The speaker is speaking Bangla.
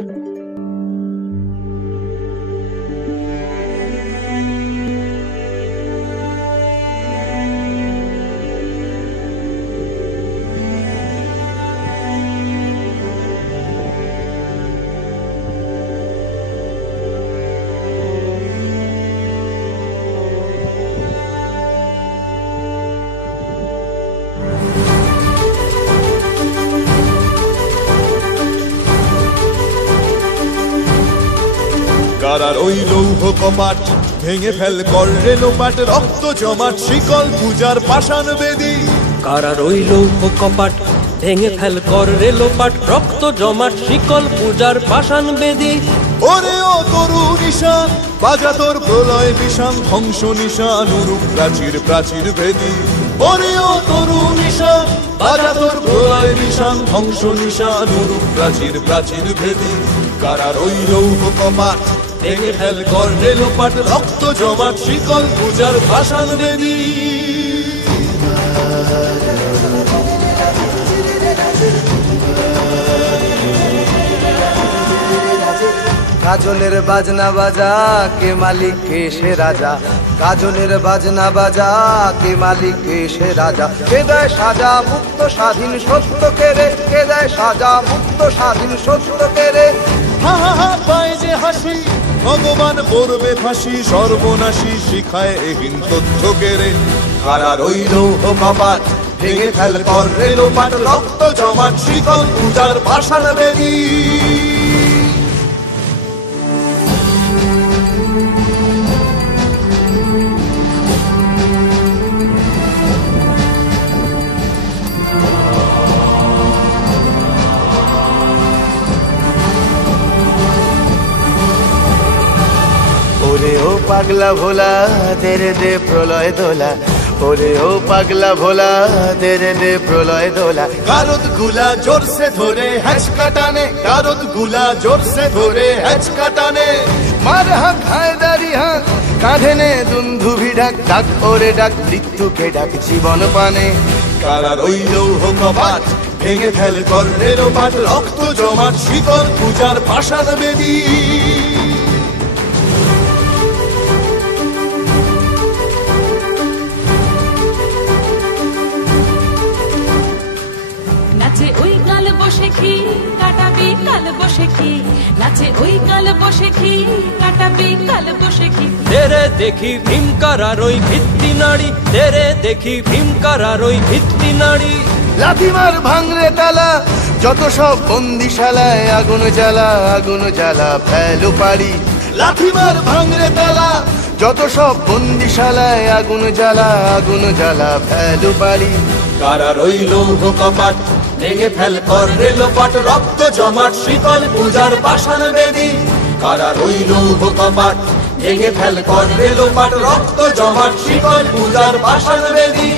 কারার ওই লৌহ কপাট ভেঙে ফেল কর রে লোপাট, রক্ত জমাট শিকল পূজার পাষাণ বেদী। কারার ওই লৌহ কপাট ভেঙে ফেল কর রে লোপাট, রক্ত জমাট শিকল পূজার পাষাণ বেদী। ওরে ও তরু নিশান বাজা তোর প্রলয় বিষান, ধ্বংস নিশান উরুপ প্রাচীর প্রাচীর ভেদী। ওরে ও তরু নিশান বাজা তোর প্রলয় বিষান, ধ্বংস নিশান উরুপ প্রাচীর প্রাচীর ভেদী। কারার ওই লৌহ কপাট ভেঙে ফেল কর রে লোপাট, রক্ত জমাট শিকল পূজার পাষাণ বেদী। কাজলের বাজনা বাজা কে মালিক কে সে রাজা, কাজলের বাজনা বাজা কে মালিক কে সে রাজা। কে দেয় সাজা মুক্ত স্বাধীন সত্য কে রে, কে দেয় সাজা মুক্ত স্বাধীন সত্য কে রে। হা হা হা পায় যে হাসি ভগবান পড়বে ফাঁসি, সর্বনাশী শিখায় এহীন তথ্য কেড়ে। কারার ওই লৌহ কপাট ভেঙে ফেল কর রে লোপাট, রক্ত জমাট শিকল পূজার পাষাণ বেদী। ওরে ও পাগলা ভোলা তেরে দে প্রলয় দোলা, ওরে ও পাগলা ভোলা তেরে দে প্রলয় দোলা। গারদ গুলা জোরসে ধরে হ্যাচকা টানে, গারদ গুলা জোরসে ধরে হ্যাচকা টানে। মার হাক হায়দারি হাক কাঁধে নে দুন্ধুভি ডাক, ডাক ওরে ডাক মৃত্যুকে ডাক জীবন পানে। কারার ওই লৌহ কপাট ভেঙে ফেল কর রে লোপাট, রক্ত জমাট শিকল পূজার পাষাণ বেদী। নাচে ওই কাল বসে খি কাটাবি কাল বসে খি, নাচে ওই কাল বসে খি কাটাবি কাল বসে খি। তেরে দেখি ভীমকারার ওই ভিত্তি নাড়ি, তেরে দেখি ভীমকারার ওই ভিত্তি নাড়ি। লাথিমার ভাঙরে তালা যত সব বন্দিশালায়, আগুন জ্বালা আগুন জ্বালা ফেলো পারি। লাথিমার ভাঙরে তালা যত সব বন্দিশালায়, আগুন জ্বালা আগুন জ্বালা ফেলো পারি। কারার ওই লৌহ কপাট ভেঙে ফেল কর রে লোপাট, রক্ত জমাট শিকল পূজার পাষাণ বেদী। কারার ওই লৌহ কপাট ভেঙে ফেল কর রে লোপাট, রক্ত জমাট শিকল পূজার পাষাণ বেদী।